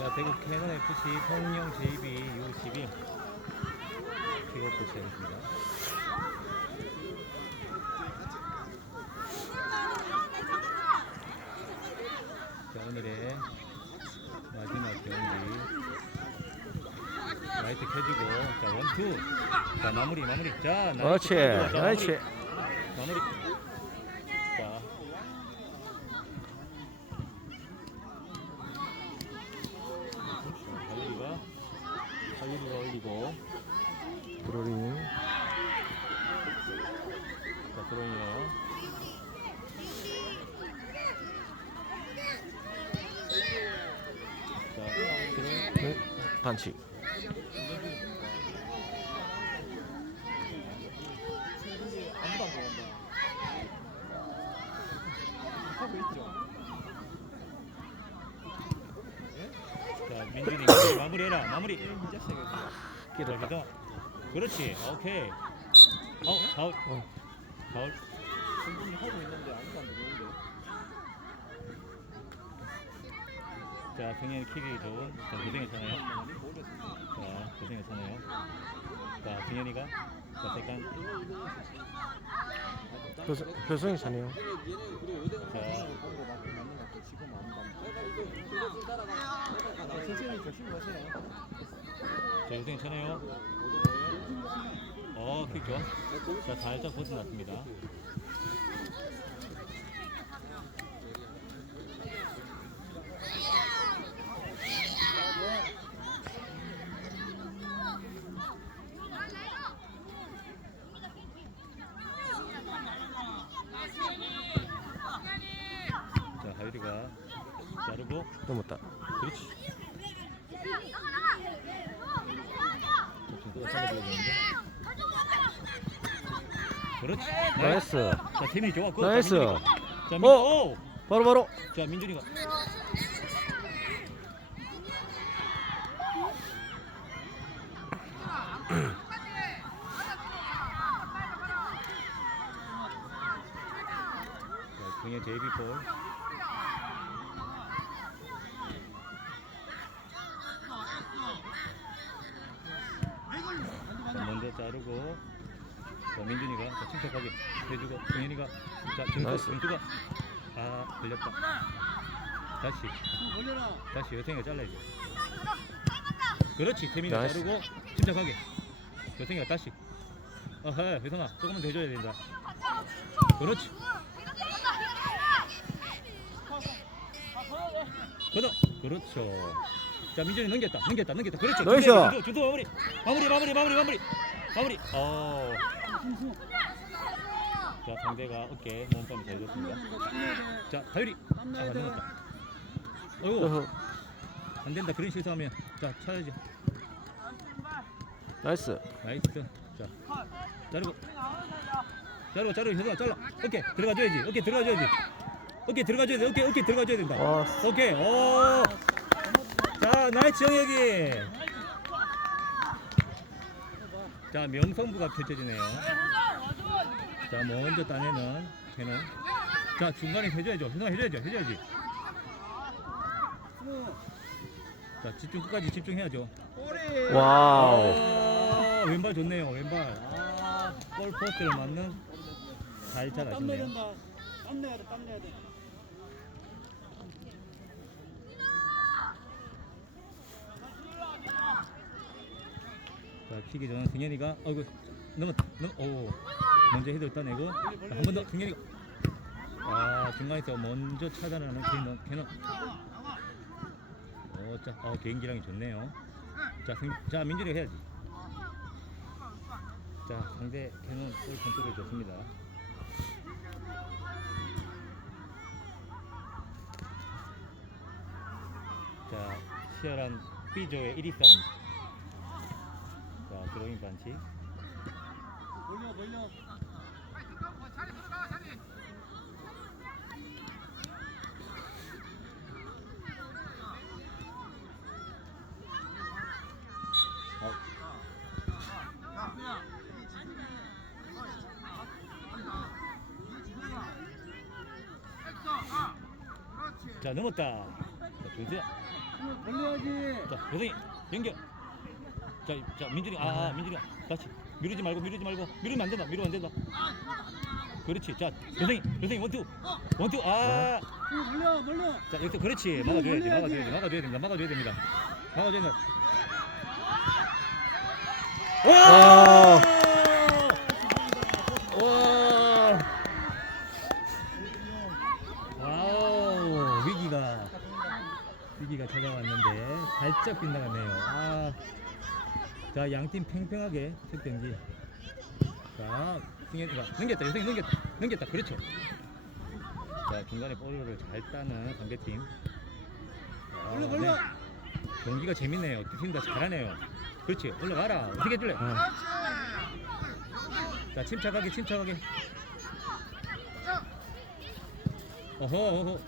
자, 대구 캐논 FC 성령 JB U12 킥오프 시작입니다. 자, 오늘의 마지막 경기. 라이트 켜지고, 자, 원투. 자, 마무리, 마무리. 자, 그렇지, 자, 그렇지. 마무리. 자. 하율이가 하율이가 올리고 드로링. 자 들어오네요. 자 들어. 네. 반칙. 자 민준이 마무리, 마무리해라 마무리. 여기다. 그렇지. 오케이. 아웃 아웃 어. 아웃. 충분히 하고 있는데 아무도 안 들어 자 정현 킥이 좋은. 자 고생했잖아요. 모르겠어. 자 고생했잖아요. 자 승현이가 자 오뎅을 자. 아, 천천히 조심하세요. 자 고생했잖아요. 어 킥 좋아. 자 살짝 벗어났습니다. 자 하율이가 자르고 넘었다. 그렇지. 그렇지. 나이스. 자 팀이 좋아. 굿. 나이스. 자, 민, 어. 오. 바로 바로. 자 민준이가. 자, 동해 제이비 볼. 자, 자르고 자, 민준이가 자, 침착하게 해주고 동현이가 자, 나이스. 정수가 아 걸렸다. 다시. 다시 여생이가 잘라야지. 그렇지 태민이 나이스. 자르고 침착하게. 여생이가 다시. 아하 혜성아 조금만 더 해줘야 된다. 그렇지. 걷어. 그렇죠. 자 민준이 넘겼다. 넘겼다 넘겼다. 그렇죠. 나이스. 주도, 주도 마무리. 마무리 마무리 마무리 마무리 마무리. 어. 자 상대가 어깨 몸싸움이 잘 됐습니다. 자 다율이. 아 넘었다. 어이구. 안 된다. 그런 실수하면. 자 쳐야지. 나이스. 나이스. 자. 자르고. 자르고 자르고 현수가 잘라. 어깨 들어가줘야지. 어깨 들어가줘야지. 어깨 들어가줘야 돼. 어깨 어깨 들어가줘야 된다. 와. 오케이 오 자 나이스 정혁이 자 명성부가 펼쳐지네요 자 먼저 따내는 캐논 자 중간에 해줘야죠 현수가 해줘야죠 해줘야지 자 집중 끝까지 집중해야죠. 와우. 아, 왼발 좋네요. 왼발. 아, 골 포스트를 맞는 아쉽네요. 내야 된다. 땀 내야 돼. 땀 내야 돼. 자, 킥이 좋은 승현이가 어이구 넘었다. 넘 오. 먼저 헤드 따내고 한 번 더 승현이가 아, 중간에서 먼저 차단하는 캐논 캐논. 어, 자, 어, 개인기량이 좋네요. 자, 승, 자, 민준이가 해야지. 자, 상대 캐논 골 컨트롤 좋습니다. 자, 치열한 B조의 1위 싸움. 자, 드로잉 반칙. 걸려 걸려. 아웃. 자, 넘었다. 자, 윤수야. 걸려야지. 자, 여성이 연결. 자, 이- 자 민준이 아, 아 민준이가 다시 미루지 말고 미루지 말고 미루면 안 된다. 미루면 안 된다. 그렇지. 자, 여성이 여성이 원투 원투 아. 걸려 걸려. 자, 여기서 그렇지. 막아줘야지. 막아줘야지. 막아줘야 됩니다. 막아줘야 됩니다. 막아줘야 됩니다. 와! 와! 와우! 위기가 위기가 찾아왔는데 살짝 빗나갔네요. 아. 자, 양팀 팽팽하게 첫 경기. 자, 승현이가 넘겼다. 유성이 넘겼다. 넘겼다. 그렇죠. 자, 중간에 볼을 잘 따는 상대팀. 아, 걸려 걸려. 네. 경기가 재밌네요. 두 팀 다 잘하네요. 그렇지. 올라가라. 어떻게 해줄래? 어. 자, 침착하게, 침착하게. 어허, 어허.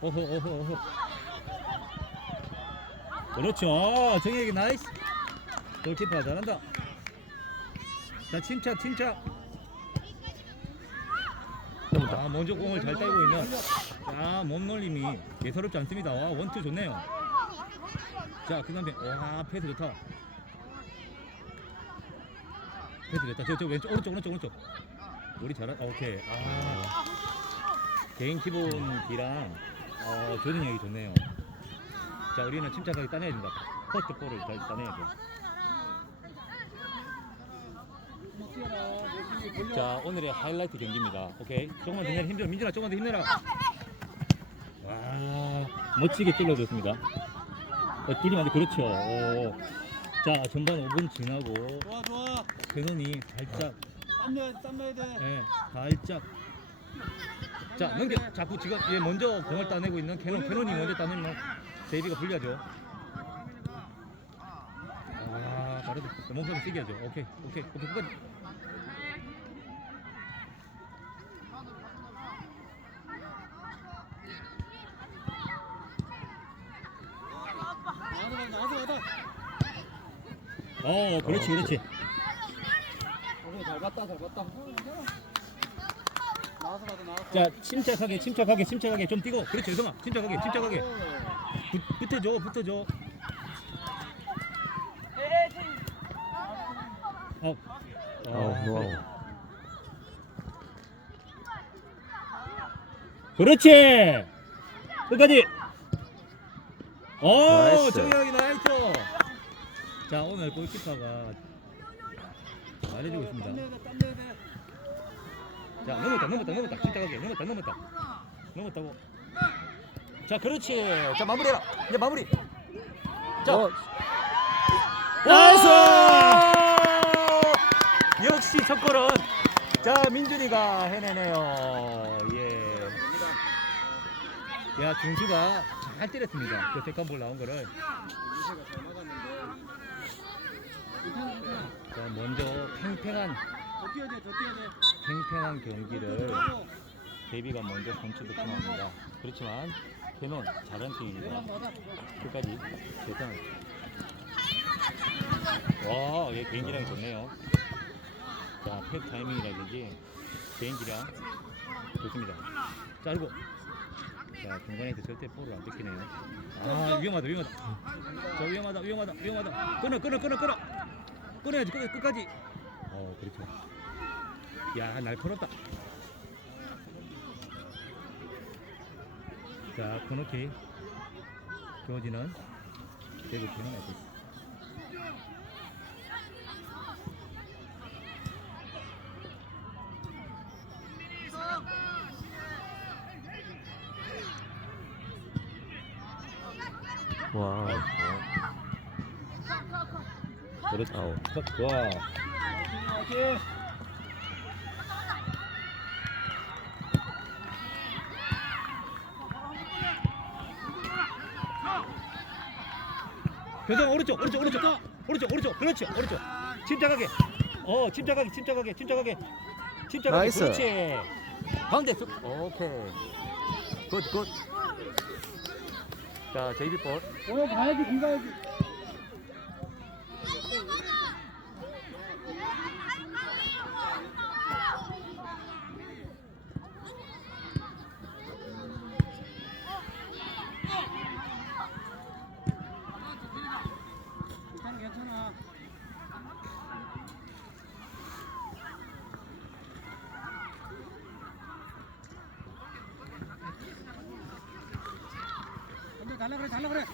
어허, 어허, 어허. 그렇죠. 아, 정혁이 나이스. 골키퍼 잘한다. 자, 침착, 침착. 아, 먼저 공을 잘 따고 있는. 아, 몸놀림이 예사롭지 않습니다. 와, 원투 좋네요. 자, 그 다음에, 와, 패스 좋다. 패스 좋다. 저, 저 왼쪽, 오른쪽, 오른쪽, 오른쪽. 우리 잘하, 아, 오케이. 아, 개인 기본기랑, 어, 조준력이 좋네요. 자, 우리는 침착하게 따내야 된다. 퍼스트 볼을 잘 따내야 돼. 뛰어라. 열심히 걸려. 자 오늘의 하이라이트 경기입니다. 오케이 조금만 더 힘들어 민준아 조금만 더 힘내라. 와 멋지게 찔러줬습니다. 어, 딜이 맞아 그렇죠. 오. 자 전반 5분 지나고 좋아 좋아. 캐논이 살짝 땀내야 땀내야 돼. 예 살짝 자 넘겨 자꾸 지금 얘 먼저 공을 따내고 있는 캐논 캐논이 먼저 따내면 제이비가 불리하죠. 아 빠르다 몸싸움 세게 하죠. 오케이 오케이 오케이 끝까지. 나와서 가자 나와서 가자. 어 그렇지 그렇지. 오, 잘 봤다 잘 봤다. 나와서 가자 나와서. 자 침착하게 침착하게 침착하게 좀 뛰고 그렇지 여성아 침착하게 침착하게 붙, 붙어줘 붙어줘 어. 어, 와우. 그렇지 끝까지 오 나이스. 정혁이 나이스 자 오늘 골키퍼가 잘해주고 있습니다. 자 넘었다 넘었다 넘었다. 침착하게. 넘었다 넘었다. 넘었다고. 자 그렇지. 자 마무리해라. 이제 마무리. 자. 어, 나이스! 역시 첫 골은 자 민준이가 해내네요. 예. 야 중수가 잘 때렸습니다. 그 세컨볼 나온 거를 유세가 잘 막았는데. 괜찮아 괜찮아. 자 먼저 팽팽한. 팽팽한 경기를 더 데뷔가 먼저 선취 득점합니다 그렇지만 캐논 잘한 팀입니다. 끝까지 대단하죠. 와, 얘 개인기량이 좋네요. 자, 팩 타이밍이라든지 개인기량 좋습니다. 자, 그리고 자, 중간에서 절대 볼을 안 뺏기네요. 아, 위험하다, 위험하다. 자, 위험하다, 위험하다, 위험하다. 끊어, 끊어, 끊어, 끊어. 끊어야지, 끊어, 끝까지. 어, 그렇죠. 야, 날카롭다. 자, 코너킥. 조지는 대구 편을 알고 있습니다. 와우. 좋아. 교정 오른쪽, 오른쪽, 오른쪽, 오른쪽, 오른쪽, 그렇지, 오른쪽. 침착하게. 어, 침착하게, 침착하게, 침착하게. 침착하게. 나이스. 그렇지. 가운데 쑥. 오케이. 굿, 굿. 자, 제이비 볼. 오늘 가야지, 공 가야지. 달라 그래 달라 그래.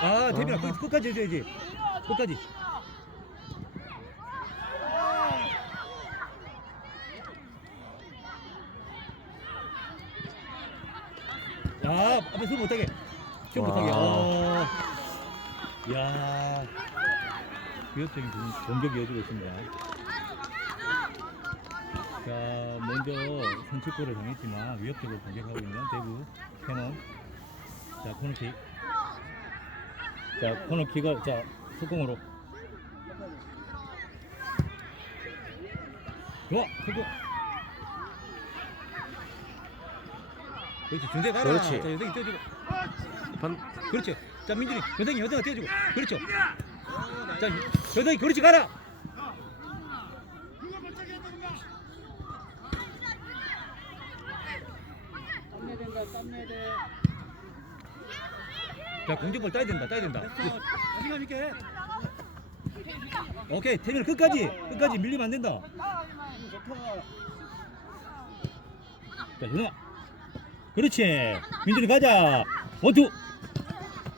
아 태민아 끝, 끝까지 해줘야지. 끝까지. 야 앞에 수 못하게. 슛 못하게. 와. 어. 야. 위협적인 공- 공격이 이어지고 있습니다 먼저 선취골을 당했지만 위협적으로 공격하고 있는 대구 캐논. 자 코너킥. 자 코너킥을 자 속공으로. 좋아 속공. 그렇지 준대 가라. 그렇지. 자 여성이 떼주고. 반. 그렇지. 자 민준이 여성이 여성아 떼주고. 그렇죠. 자 여성이 그렇지 가라 땀내 된다 땀내 돼 자 공격을 따야 된다 따야 된다. 자신감 있게. 오케이 태민 끝까지 끝까지 밀리면 안 된다. 자 윤아 그렇지. 민준이 가자. 원투.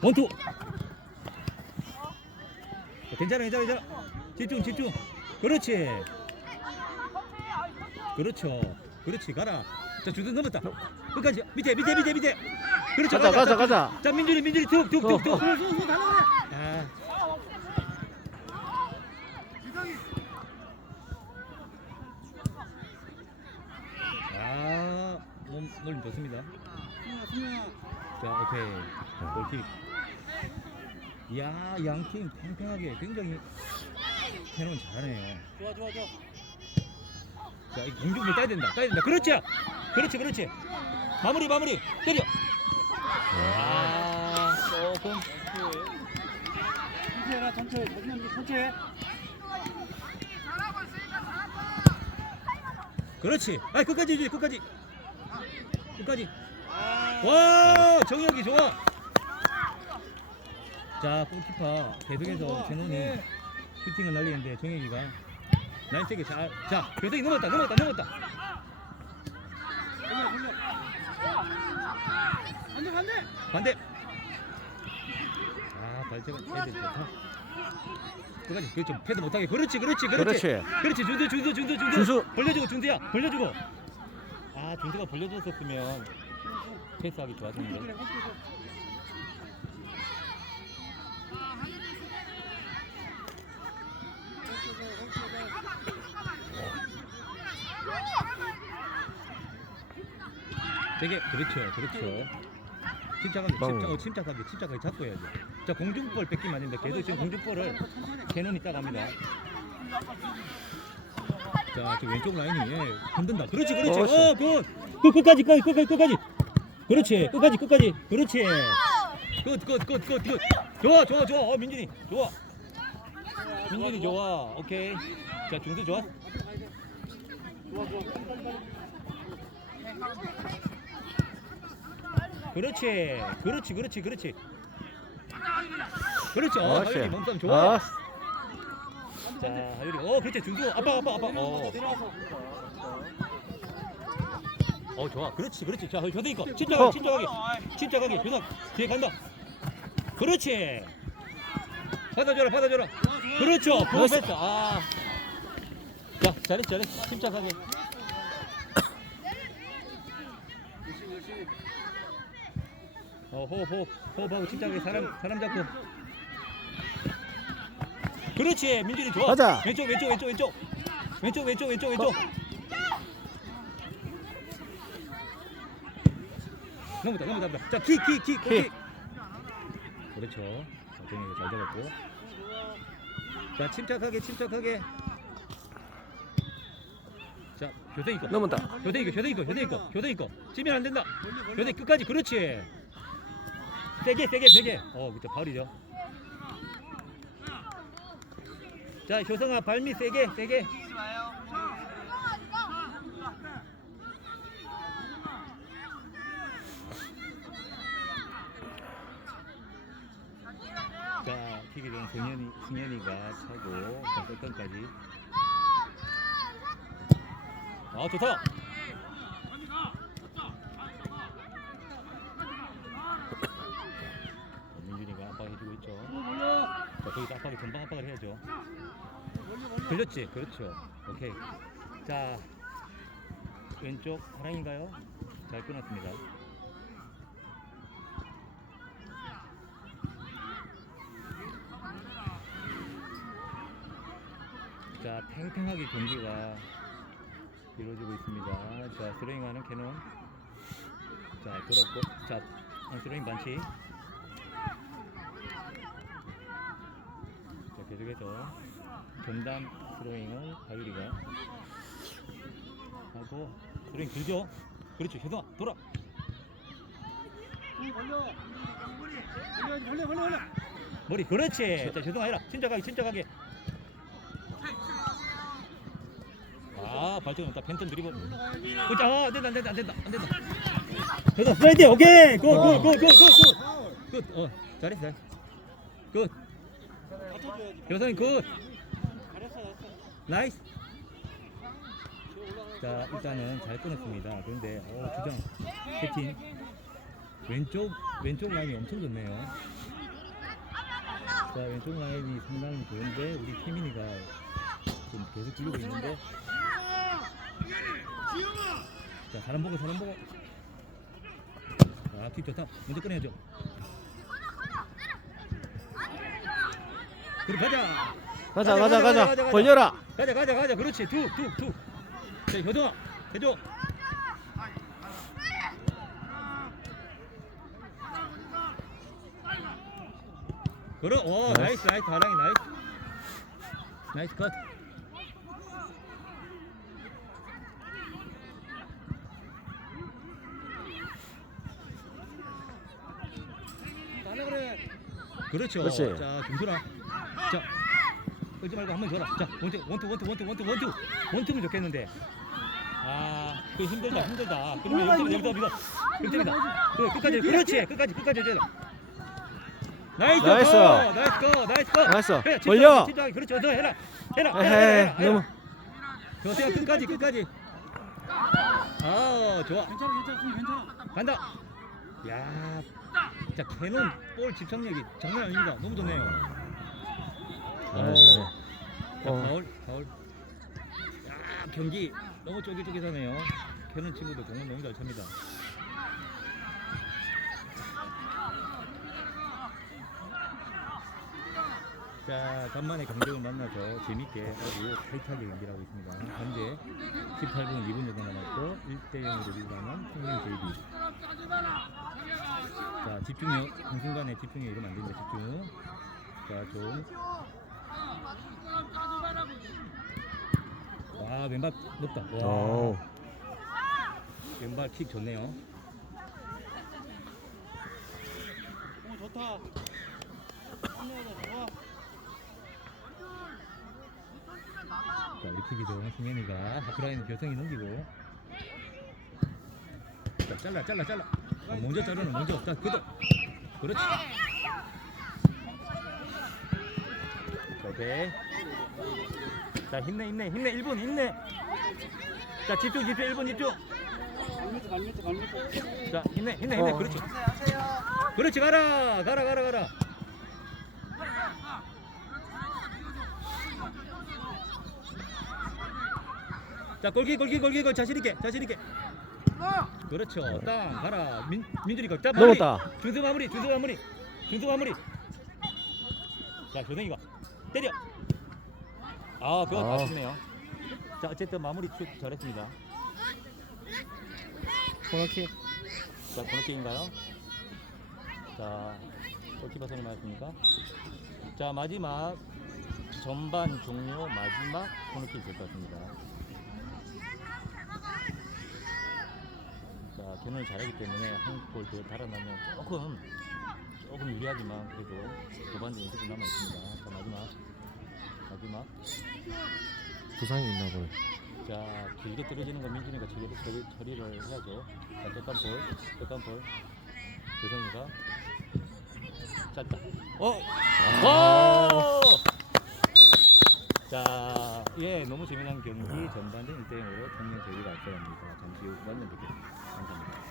원투. 자, 괜찮아 괜찮아 괜찮아. 집중 집중. 그렇지. 그렇죠. 그렇지 가라. 자 주둔 넘었다. 끝까지. 밑에 밑에 밑에 밑에 그렇죠 가자 가자 자, 가자 자 민준이 민준이 툭 툭 툭툭 어. 소소 달라 그래 아. 아, 몸, 몸 좋습니다. 자, 오케이. 골킥. 이야, 양팀 팽팽하게 굉장히 캐논 잘하네요. 좋아 좋아 좋아 자, 이 공중을 따야 된다. 따야 된다. 그렇지. 그렇지, 그렇지. 마무리, 마무리. 때려. 아, 조금. 천천히 천천히 천천히 해 그렇지. 아, 끝까지 해줘, 끝까지. 끝까지. 아. 와 정혁이 좋아. 자 골키퍼 계속해서 제논이 슈팅을 날리는데 정혁이가 라인 세게 잘, 자 교정이 넘었다 넘었다 넘었다. 안돼 반대 아 발제가 애들 좋다 끝까지 그렇죠 패드 못하게. 그렇지 그렇지 그렇지. 그렇지. 그렇지. 준수 준수 준수 준수. 준수. 벌려주고 준수야. 벌려주고. 아 준수가 벌려줬었으면 패스하기 좋았는데. 되게 그렇죠 그렇죠. 침착하게 빵. 침착하게 침착하게 침착하게 잡고 해야죠 자 공중볼 뺏기면 안 됩니다. 계속 지금 공중볼을 캐논이 따갑니다. 자 지금 왼쪽 라인이 예, 흔든다. 그렇지 그렇지. 그렇지. 어 굿. 끝 끝까지 끝 끝까지 끝까지. 그렇지 끝까지 끝까지. 그렇지. 끝끝끝끝끝 좋아 좋아 좋아. 어 민준이 좋아. 민준이 좋아. 오케이. 자 좋아 좋아. 그렇지 그렇지 그렇지 그렇지 그렇지 어 그렇지. 하율이 몸싸움 좋아 아, 자 하율이. 어 그렇지. 준수. 아빠 아빠 아빠. 어, 어 좋아. 그렇지 그렇지. 자 효대 이거 어. 침착하게 침착하게. 침착하게. 효대 뒤에 간다. 그렇지. 받아줘라 받아줘라. 그렇죠. 그렇지. 퍼펙트 아자 잘했어 잘했어. 침착하게 어, 호흡, 호흡, 호흡하고 침착하게 사람, 사람 잡고. 그렇지, 민준이 좋아. 가자. 왼쪽, 왼쪽, 왼쪽, 왼쪽. 왼쪽, 왼쪽, 왼쪽, 왼쪽. 넘어다, 넘어다, 넘어다. 자, 킥, 킥, 킥, 킥. 킥. 그렇죠. 정이 잘 잡았고. 자, 침착하게, 침착하게. 자, 교대이 거. 넘어다. 교대이 거, 교대이 거, 교대이 거, 교대이 거. 지면 안 된다. 교대 끝까지, 그렇지. 세게 세게 세게. 어 그쵸. 발이죠. 자 효성아 발밑 세게 세게. 자 킥이 된 승현이 승현이가 차고 자 끝까지. 아 좋다. 민준이가 압박해주고 있죠. 자 거기서 압박을 전방 압박을 해야죠. 걸렸지, 그렇죠. 오케이. 자 왼쪽 하랑인가요? 잘 끊었습니다. 자 팽팽하게 경기가 이루어지고 있습니다. 자 스로잉하는 캐논. 자 돌았고 자 어, 스로잉 반칙. 자 계속해서 전담 스로잉을 가유리가 하고 스로잉 길죠. 그렇죠. 효동아 돌아. 벌려. 벌려 벌려 벌려. 머리 그렇지. 자 효동아 해라. 침착하게 침착하게. 아 발전 없다. 펜턴 드리블. 그렇지. 아, 안 된다 안 된다 안 된다 안 된다. 효동 프라이드 오케이. 굿굿굿굿굿. 굿. 어 잘했어. 굿. 효성이 굿. 나이스. 자 일단은 잘 끊었습니다. 그런데 어 주장 세팅 왼쪽 왼쪽 라인이 엄청 좋네요. 자 왼쪽 라인이 상당히 좋은데 우리 태민이가 좀 계속 기르고 있는데 자 사람 보고 사람 보고 아킥 좋다 먼저 꺼내야죠. 그래 가자 가자, 가자, 가자, 가자, 가자. 가자. 벌려라. 가자 가자 가자 그렇지 툭툭 툭 자 효동아 해줘 그래 오 나이스 나이스. 나이스 하랑이 나이스 나이스 컷. 그렇죠 그렇지. 자 김수라 자 끌지 말고 한 번 줘라. 자 원투 원투 원투 원투 원투 원투. 원투면 좋겠는데. 아 그 힘들다 힘들다. 그러면 여기서 여기서 여기서 힘들다. 그 끝까지 그렇지. 끝까지 끝까지 나이스 나이스. 컷 나이스 컷 나이스 컷 나이스. 그래, 벌려. 침착하게. 그렇죠 너 해라. 해라 해라 에헤, 해라 해라 너무. 좋세요 끝까지 끝까지. 아 좋아. 괜찮아 괜찮아. 좀 괜찮아. 간다. 야. 진짜 캐논 볼 집착력이 장난 아닙니다. 너무 좋네요 네, 자, 어. 파울, 파울. 야, 경기 너무 쫄깃쫄깃하네요. 캐논 친구들 공을 너무 잘 찹니다. 자, 간만에 강대을 만나서 재밌게 아주 타이트하게 경기를 하고 있습니다. 현재 18분 2분 정도 남았고 1대 0으로 리드하는 통영 JB. 자, 집중력 한순간에 집중력 이러면 안 됩니다. 집중. 자, 좀 와 왼발 높다. 와 오. 왼발 킥 좋네요. 오 좋다. 자 우리 킥이 좋은 승현이가 하프라인 결승이 넘기고. 자 잘라 잘라 잘라. 어, 먼저 자르는 먼저. 자 그도. 그렇지. 자, 오케이. 자 힘내 힘내 힘내 1분 힘내. 자 집중 집중 1분 집중. 자 힘내 힘내 힘내 어. 그렇지. 그렇지 가라 가라 가라 가라. 자 골기 골기 골기 골 자신 있게 자신 있게. 그렇죠. 땅 가라 민 민준이 거. 자 마무리. 넘었다. 준수 마무리 준수 마무리 준수 마무리. 자 조동이가 때려. 아 그거 아. 아쉽네요. 자 어쨌든 마무리 슛 잘했습니다. 코너킥. 자, 번호킥인가요? 자, 골키퍼 선이 맞았습니까? 자, 마지막 전반 종료 마지막 코너킥이 될것 같습니다. 자, 견을 잘하기 때문에 한골더 달아나면 조금 조금 유리하지만 그래도 후반전 연습이 남아 있습니다. 자, 마지막 마지막 부상이 있나 보네. 자 길게 떨어지는 거 민준이가 처리, 처리, 처리를 해야죠 자 백간 볼 백간 볼 조성이가 짧다 어! 아. 오! 자 예, 너무 재미난 경기 전반전 1대0으로 청년 제위가 앞서갑니다. 잠시 후 완전 뵙겠습니다.